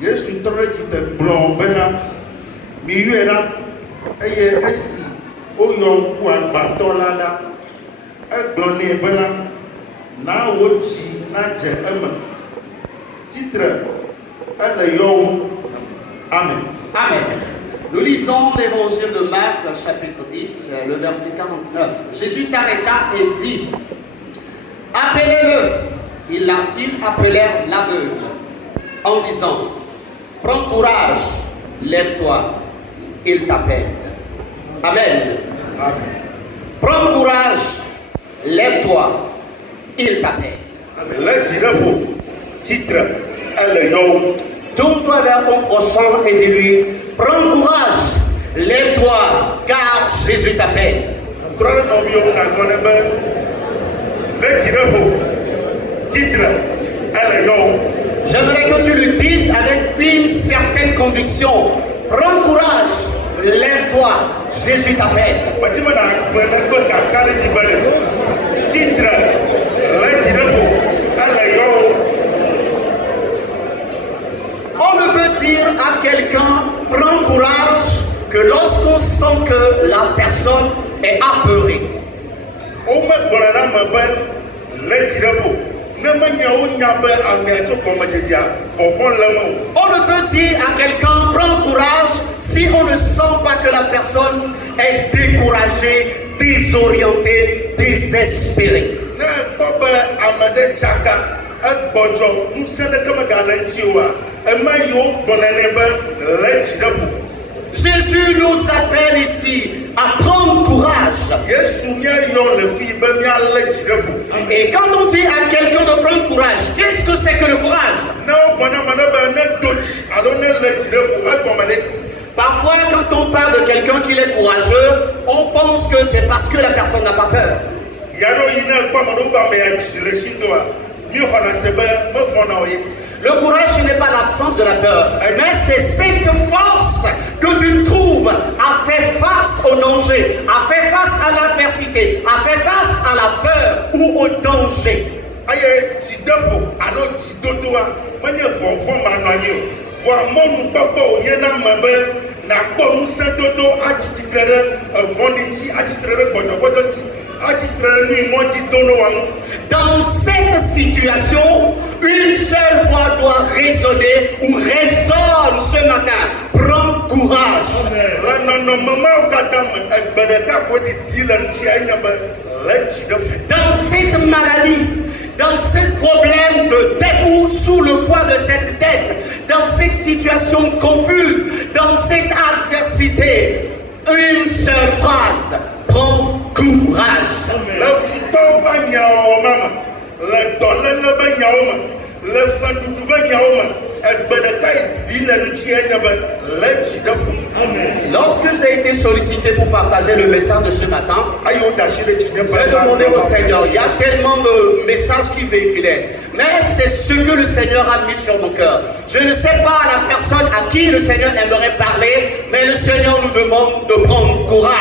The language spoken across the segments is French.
Yesu tore tite blon bena miuera eye esi oyo ku agbato lada egbon le bena na wochi na je ema titre ele yo amen. Amen. Nous lisons l'évangile de Marc, chapitre 10, le verset 49. Jésus s'arrêta et dit: appelez-le. Ils appelèrent l'aveugle en disant: prends courage, lève-toi, il t'appelle. Amen. Amen. Prends courage, lève-toi, il t'appelle. Le dire titre elle yo. Tourne-toi vers ton prochain et dis-lui: prends courage, lève-toi, car Jésus t'appelle. J'aimerais que tu le dises avec une certaine conviction. Prends courage, lève-toi, Jésus t'appelle. On ne peut dire à quelqu'un prends courage que lorsqu'on sent que la personne est apeurée. On ne peut dire à quelqu'un prends courage si on ne sent pas que la personne est découragée, désorientée, désespérée. Jésus nous appelle ici à prendre courage. Et quand on dit à quelqu'un de prendre courage, qu'est-ce que c'est que le courage? Parfois, quand on parle de quelqu'un qui est courageux, on pense que c'est parce que la personne n'a pas peur. Le courage, ce n'est pas l'absence de la peur, mais c'est cette force que tu trouves à faire face au danger, à faire face à l'adversité, à faire face à la peur ou au danger. Dans cette situation, une seule voix doit résonner ou résonne ce matin. Prends courage. Dans cette maladie, dans ce problème de tête ou sous le poids de cette tête, dans cette situation confuse, dans cette adversité, une seule phrase: prends courage. Lorsque j'ai été sollicité pour partager le message de ce matin, j'ai demandé au Seigneur, il y a tellement de messages qui véhiculaient, mais c'est ce que le Seigneur a mis sur mon cœur. Je ne sais pas la personne à qui le Seigneur aimerait parler, mais le Seigneur nous demande de prendre courage.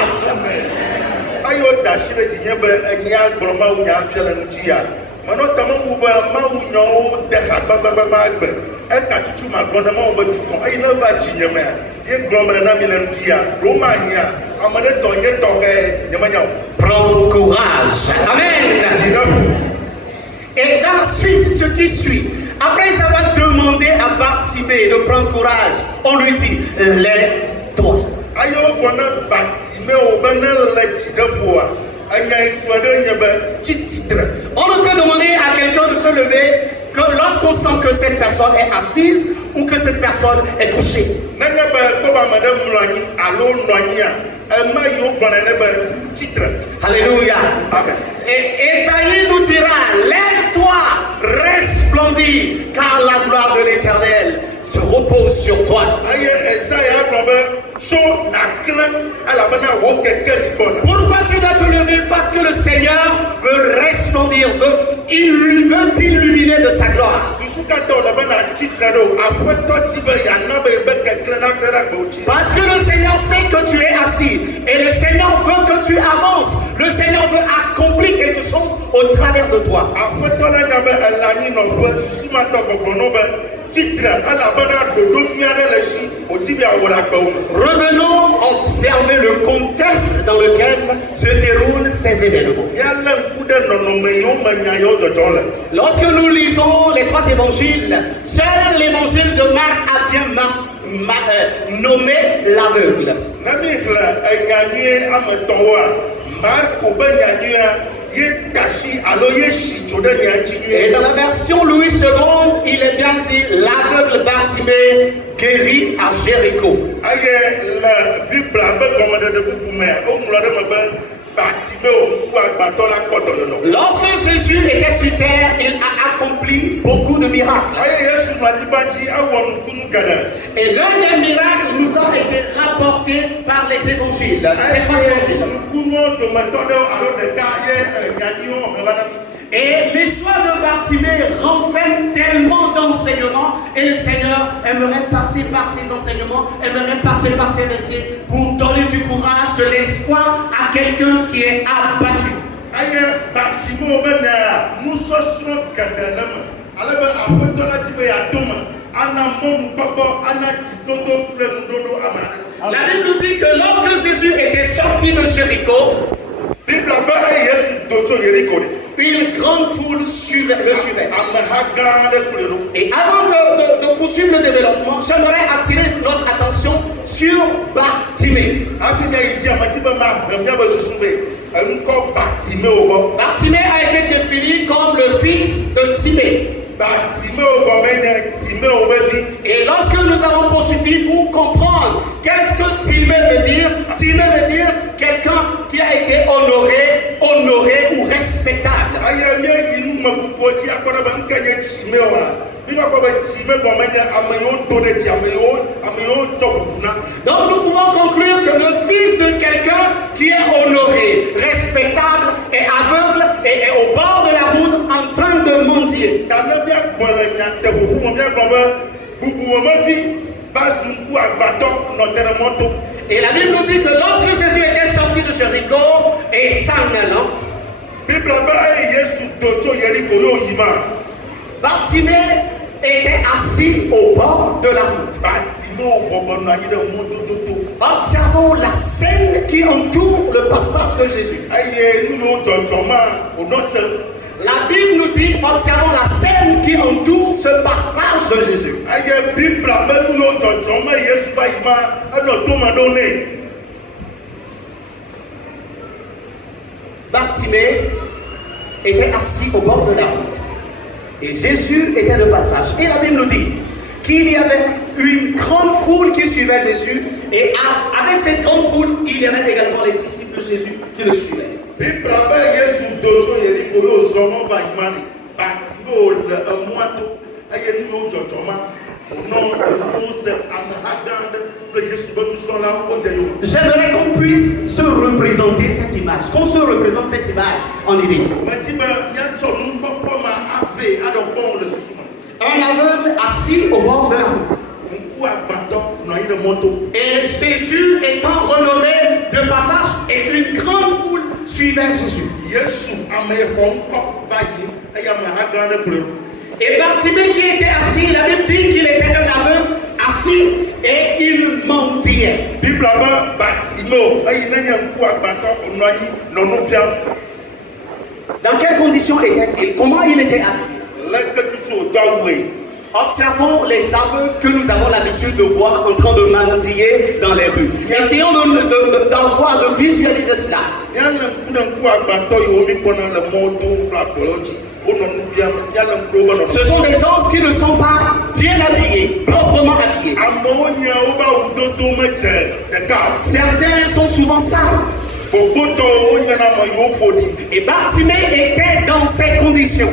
Prends courage. Amen. Et dans la suite, ce qui suit, après avoir demandé à Bartimée de prendre courage, on lui dit: lève-toi. On ne peut demander à quelqu'un de se lever que lorsqu'on sent que cette personne est assise ou que cette personne est couchée. Alléluia. Amen. Et Esaïe nous dira: lève-toi, resplendis, car la gloire de l'Éternel se repose sur toi. Pourquoi tu dois te lever? Parce que le Seigneur veut resplendir, veut t'illuminer de sa gloire. Parce que le Seigneur sait que tu es assis et le Seigneur veut que tu avances. Le Seigneur veut accomplir quelque chose au travers de toi. Revenons observer le contexte dans lequel se déroulent ces événements. Lorsque nous lisons les trois évangiles, seul l'évangile de Marc a bien nommé l'aveugle. Et dans la version Louis II, il est bien dit l'aveugle Bartimée guéri à Jéricho. Lorsque Jésus était sur terre, il a accompli beaucoup de miracles. Et l'un des miracles nous a été rapporté par les évangiles. Et l'histoire de Bartimée renferme tellement d'enseignements et le Seigneur aimerait passer par ces enseignements, aimerait passer par ces récits pour donner du courage, de l'espoir à quelqu'un qui est abattu. La Bible nous dit que lorsque Jésus était sorti de Jéricho, une grande foule le suivait. Et avant de poursuivre le développement, j'aimerais attirer notre attention sur Bartimée. Bartimée a été défini comme le fils de Timée. Et lorsque nous avons poursuivi pour comprendre qu'est-ce que Timée veut dire quelqu'un qui a été honoré ou respectable. Donc nous pouvons conclure que le fils de quelqu'un qui est honoré, respectable et aveugle et est au bord de la route en train de mendier. Et la Bible nous dit que lorsque Jésus était sorti de Jéricho et s'en allant, Bartimée était assis au bord de la route. Observons la scène qui entoure le passage de Jésus. La Bible nous dit, observons la scène qui entoure ce passage de Jésus. Bartimée était assis au bord de la route. Et Jésus était le passage. Et la Bible nous dit qu'il y avait une grande foule qui suivait Jésus. Et avec cette grande foule, il y avait également les disciples de Jésus qui le suivaient. J'aimerais qu'on puisse se représenter cette image, qu'on se représente cette image en idée. Un aveugle assis au bord de la route. Et Jésus étant renommé de passage et une grande foule suivait Jésus. Et Bartimée qui était assis, la Bible dit qu'il était un aveugle assis et il mendiait. Dans quelles conditions était-il? Comment il était habillé? Observons les aveugles que nous avons l'habitude de voir en train de mendier dans les rues. Essayons d'en voir, de visualiser cela. Ce sont des gens qui ne sont pas bien habillés, proprement habillés. Certains sont souvent sales. Et Bartimée était dans ces conditions.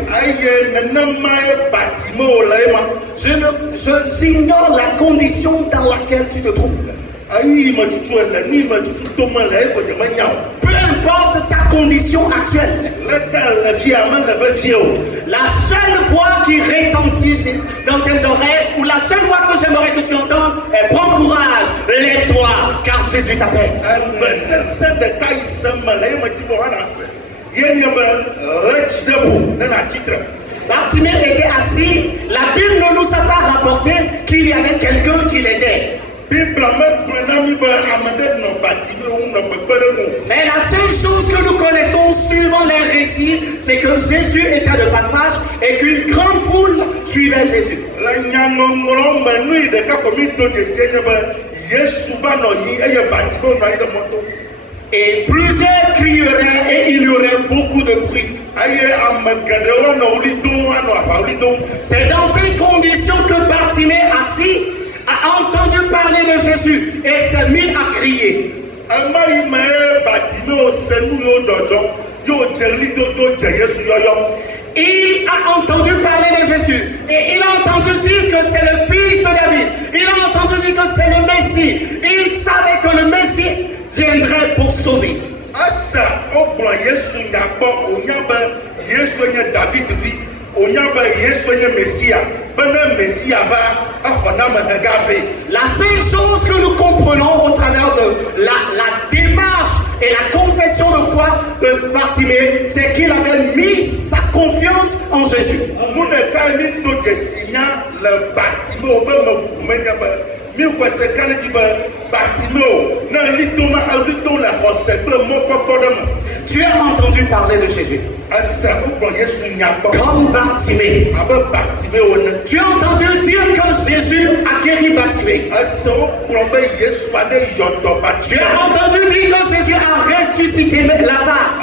J'ignore la condition dans laquelle tu te trouves. Peu importe ta condition actuelle, la seule voix qui retentit dans tes oreilles, ou la seule voix que j'aimerais que tu entendes, est prends courage, lève-toi, car Jésus t'appelle. Bartimée était assis. La Bible ne nous a pas rapporté qu'il y avait quelqu'un qui l'aidait. Mais la seule chose que nous connaissons suivant les récits, c'est que Jésus était de passage et qu'une grande foule suivait Jésus. Et plusieurs crieraient et il y aurait beaucoup de bruit. C'est dans ces conditions que Bartimée assis a entendu parler de Jésus et s'est mis à crier. Il a entendu parler de Jésus et il a entendu dire que c'est le fils de David. Il a entendu dire que c'est le Messie. Il savait que le Messie viendrait pour sauver. La seule chose que nous comprenons au travers de la démarche et la confession de foi de Bartimée, c'est qu'il avait mis sa confiance en Jésus. Tu as entendu parler de Jésus. Comme Bartimée. Tu as entendu dire que Jésus a guéri Bartimée. Tu as entendu dire que Jésus a ressuscité Lazare.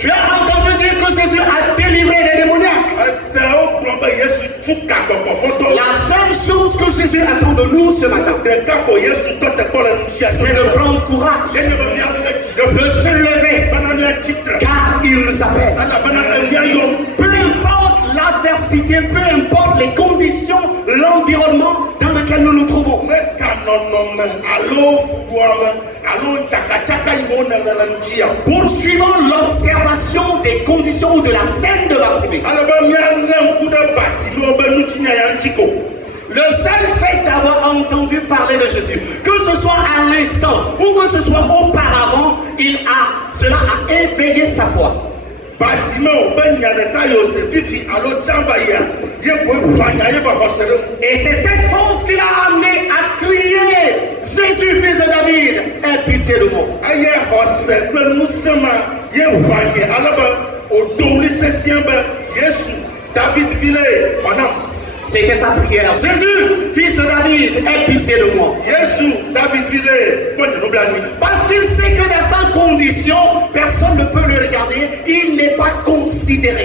Tu as entendu dire que Jésus a délivré les démoniaques. La seule chose que Jésus attend de nous ce matin, c'est de prendre courage, de se lever, car il nous appelle. Peu importe l'adversité, peu importe les conditions, l'environnement dans lequel nous nous trouvons. Poursuivons l'observation des conditions ou de la scène de Bartimée. Le seul fait d'avoir entendu parler de Jésus, que ce soit à l'instant ou que ce soit auparavant, cela a éveillé sa foi. Et c'est cette force qui l'a amené à crier: Jésus, fils de David, aie pitié de moi. C'était sa prière. Jésus, fils de David, aie pitié de moi. Parce qu'il sait que dans sa condition, personne ne peut le regarder. Il n'est pas considéré.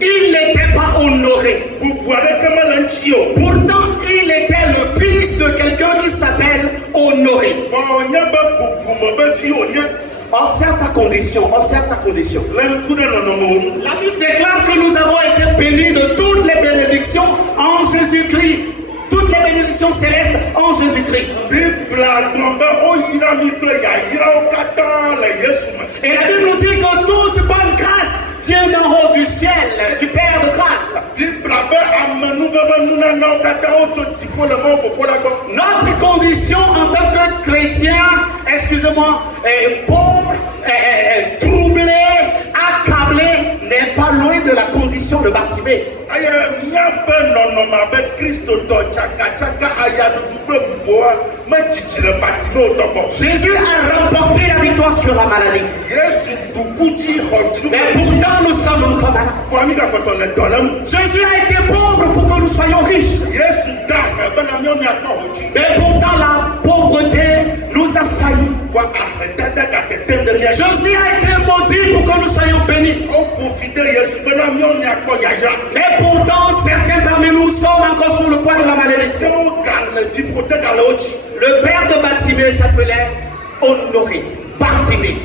Il n'était pas honoré. Pourtant, il était le fils de quelqu'un qui s'appelle Honoré. Observe ta condition, observe ta condition. La Bible déclare que nous avons été bénis de toutes les bénédictions en Jésus-Christ. Toutes les bénédictions célestes en Jésus-Christ. Et la Bible nous dit que toute bonne grâce vient d'en haut du ciel, du Père de grâce. Notre condition en tant que chrétien, excusez-moi, pauvre, troublé, accablé, n'est pas loin de la condition de Bartimée. Jésus a remporté la victoire sur la maladie. Mais pourtant nous sommes comme malades. Jésus a été pauvre pour que nous soyons riches. Mais pourtant la pauvreté nous assaillit. Jésus a été maudit pour que nous soyons bénis. Mais pourtant certains parmi nous sont encore sous le poids de la malédiction. Le père de Bartimée s'appelait Honoré. Bartimée.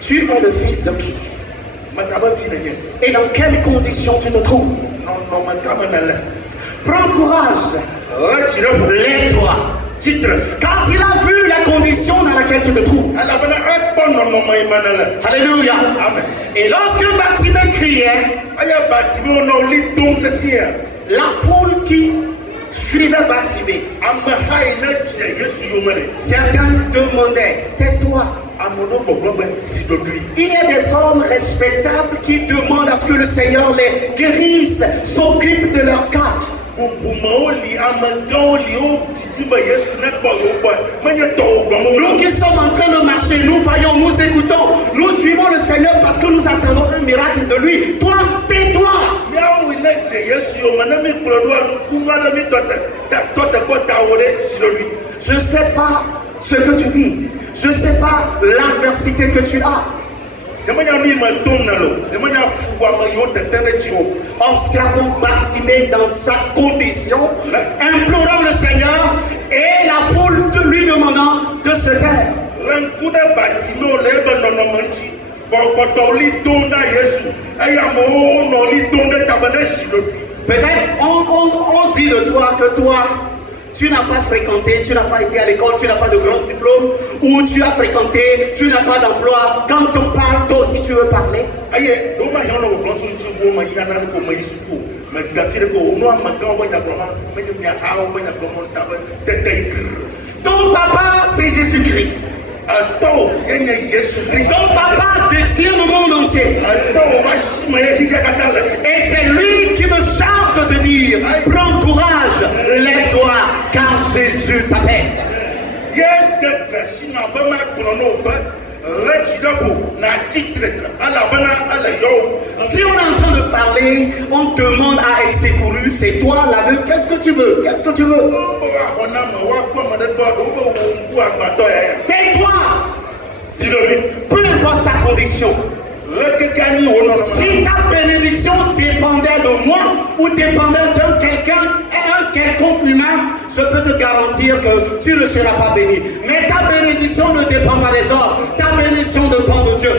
Tu es le fils de qui? Et dans quelles conditions tu te trouves? Prends courage. Lève-toi. Quand il a vu la condition dans laquelle tu te trouves. Alléluia. Et lorsque Bartimée criait, la foule qui suivaient Bartimée. Certains demandaient, tais-toi. Il y a des hommes respectables qui demandent à ce que le Seigneur les guérisse, s'occupe de leur cas. Nous qui sommes en train de marcher, nous voyons, nous écoutons, nous suivons le Seigneur parce que nous attendons un miracle de lui. Toi, tais-toi. Je ne sais pas ce que tu vis. Je ne sais pas l'adversité que tu as. Observons Bartimée dans sa condition, implorant le Seigneur et la foule de lui demandant de se taire. Peut-être on dit de toi que toi, tu n'as pas fréquenté, tu n'as pas été à l'école, tu n'as pas de grand diplôme, ou tu as fréquenté, tu n'as pas d'emploi. Quand on parle, toi aussi tu veux parler. Ton papa, c'est Jésus-Christ. Ton papa détient le monde entier. Et c'est lui qui me charge de te dire, prends courage, lève-toi, car Jésus t'appelle. Si on est en train de parler, on demande à être secouru, c'est toi l'aveugle, qu'est-ce que tu veux? Qu'est-ce que tu veux? Tais-toi! Peu importe ta condition. Si ta bénédiction dépendait de moi ou dépendait d'un quelqu'un, un quelconque humain, je peux te garantir que tu ne seras pas béni. Mais ta bénédiction ne dépend pas des hommes, ta bénédiction dépend de Dieu.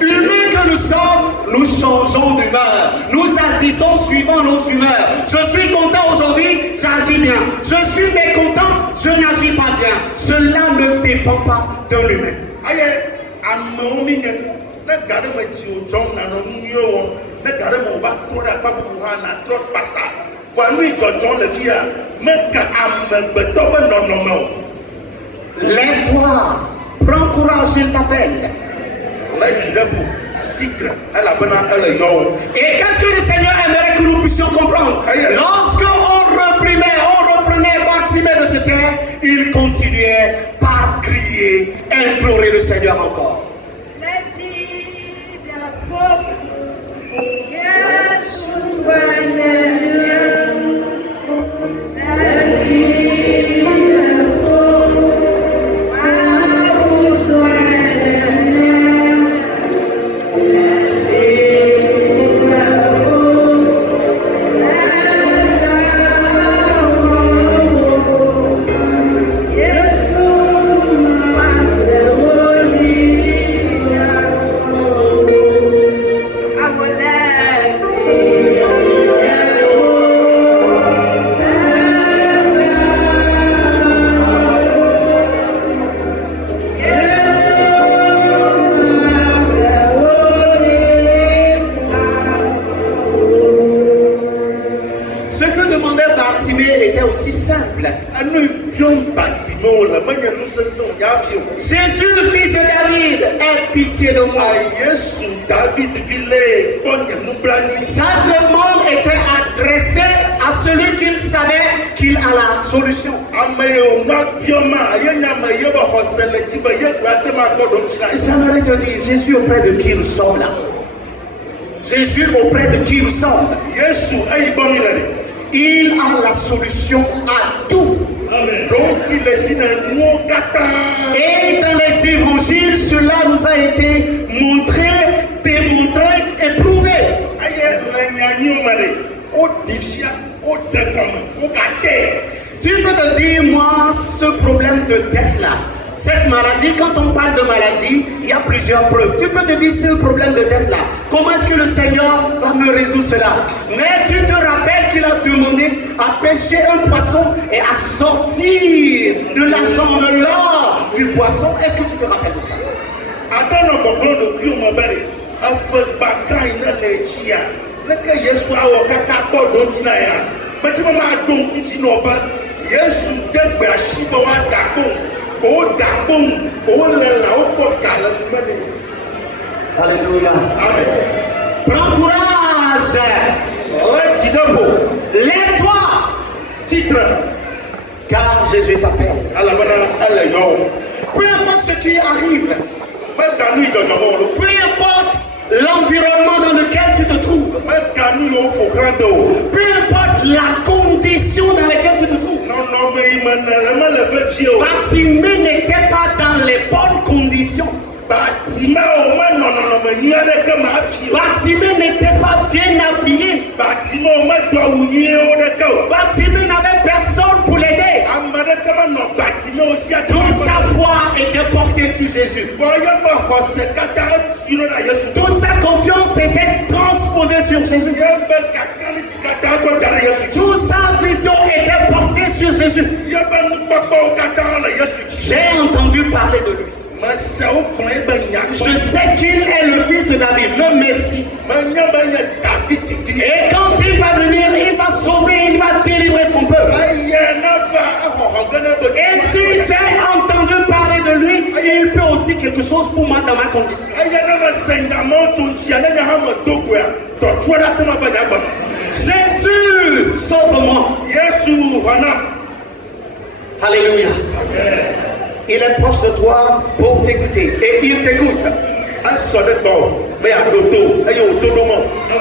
Humains que nous sommes, nous changeons d'humeur. Nous agissons suivant nos humeurs. Je suis content aujourd'hui, j'agis bien. Je suis mécontent, je n'agis pas bien. Cela ne dépend pas de l'humain. Lève-toi, prends courage, il t'appelle. Et qu'est-ce que le Seigneur aimerait que nous puissions comprendre? Lorsqu'on reprenait Bartimée de se taire, il continuait par crier, implorer le Seigneur encore. Jésus, le fils de David, aie pitié de moi. Sa demande était adressée à celui qu'il savait qu'il a la solution. J'aimerais te dire, Jésus auprès de qui nous sommes là. Jésus auprès de qui nous sommes. Il a la solution à tout. Et dans les évangiles, cela nous a été montré, démontré et prouvé. Tu peux te dire, moi, ce problème de tête là, cette maladie, quand on parle de maladie, il y a plusieurs plusieurs preuves. Tu peux te dire, c'est le problème de dette là. Comment est-ce que le Seigneur va me résoudre cela? Mais tu te rappelles qu'il a demandé à pêcher un poisson et à sortir de l'argent, de l'or du poisson. Est-ce que tu te rappelles de ça? Attends, le bon de Dieu, mon bébé. Un feu bataille dans les chia. Le cas Yesu a au caca bon d'Otinaya. Mais tu m'as donc dit non pas. Yesu de Bachiba wa Dabon. Ko Dabon. Ko la au Kotala. Alléluia. Amen. Prends courage. Lève-toi. Titre. Car Jésus t'appelle. Peu importe ce qui arrive. Peu importe l'environnement dans lequel tu te trouves. Peu importe la condition dans laquelle tu te trouves. Bartimée n'était pas dans les bonnes conditions. Bartimée n'était pas bien habillé. Bartimée n'avait personne pour l'aider. Toute sa foi était portée sur Jésus. Toute sa confiance était transposée sur Jésus. Toute sa vision était portée sur Jésus. J'ai entendu parler de lui. Je sais qu'il est le fils de David, le Messie. Et quand il va venir, il va sauver, il va délivrer son peuple. Et si j'ai entendu parler de lui, il peut aussi quelque chose pour moi dans ma condition. Jésus, sauve-moi. Alléluia. Il est proche de toi pour t'écouter. Et il t'écoute.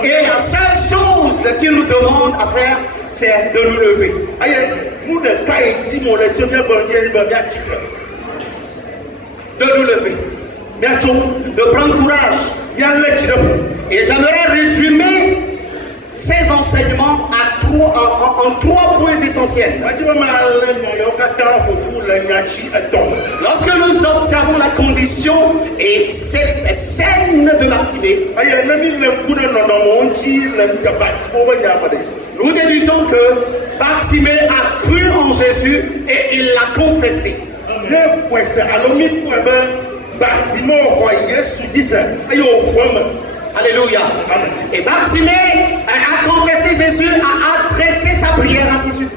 Et la seule chose qu'il nous demande à faire, c'est de nous lever. De nous lever. De prendre courage. Et j'aimerais résumer ces enseignements en trois points essentiels. Lorsque nous observons la condition et cette scène de Bartimée, nous déduisons que Bartimée a cru en Jésus et il l'a confessé. Alléluia. Et Bartimée a confessé Jésus, a adressé sa prière à Jésus.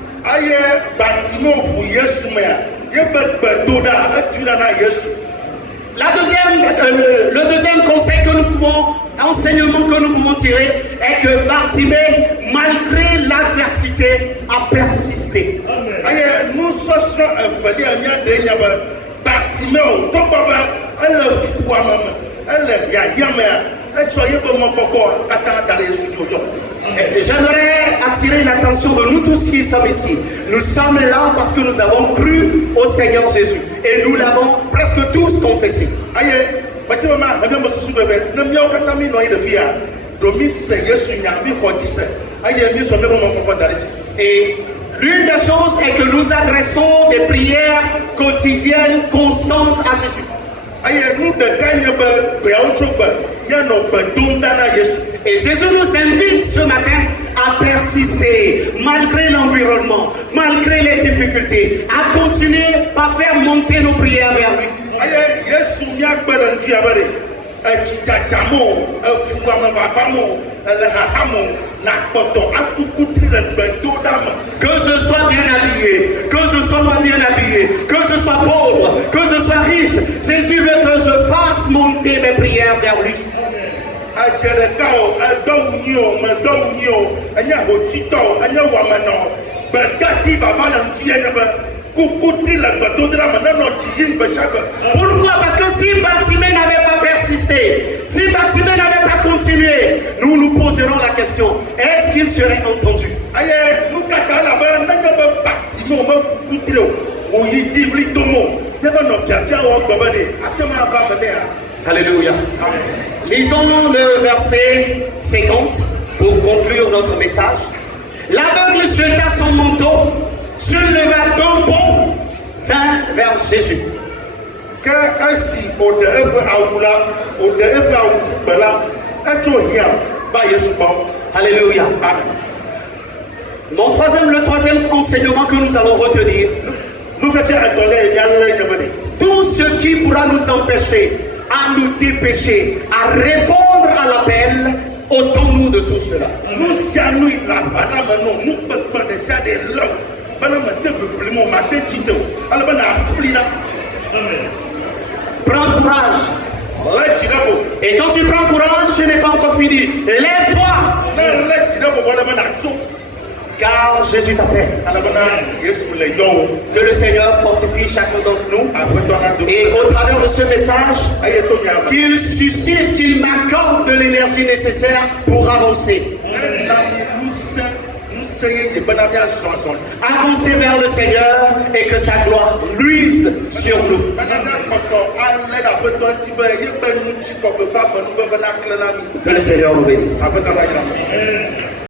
Le deuxième conseil que nous pouvons, enseignement que nous pouvons tirer est que Bartimée, malgré l'adversité, a persisté. J'aimerais attirer l'attention de nous tous qui sommes ici. Nous sommes là parce que nous avons cru au Seigneur Jésus et nous l'avons presque tous confessé. Et l'une des choses est que nous adressons des prières quotidiennes constantes à Jésus. Et Jésus nous invite ce matin à persister malgré l'environnement, malgré les difficultés, à continuer à faire monter nos prières vers lui. Que je sois bien habillé, que je sois pas bien habillé, que je sois pauvre, que je sois riche, Jésus veut que je fasse monter mes prières vers lui. Pourquoi? Parce que si Bartimée n'avait pas persisté, si Bartimée n'avait pas continué, nous nous poserons la question, est-ce qu'il serait entendu? Alléluia. Lisons le verset 50 pour conclure notre message. L'aveugle jeta son manteau, se leva d'un bond, vint vers Jésus. Que ainsi, au dehors Alléluia. Amen. Le troisième enseignement que nous allons retenir, tout ce qui pourra nous empêcher à nous dépêcher, à répondre à l'appel, ôtons-nous de tout cela. Prends courage. Et quand tu prends courage, ce n'est pas encore fini. Lève-toi. Car Jésus t'appelle. Que le Seigneur fortifie chacun d'entre nous. Et au travers de ce message, qu'il suscite, qu'il m'accorde de l'énergie nécessaire pour avancer. Avancer vers le Seigneur et que sa gloire luise sur nous. Que le Seigneur nous bénisse.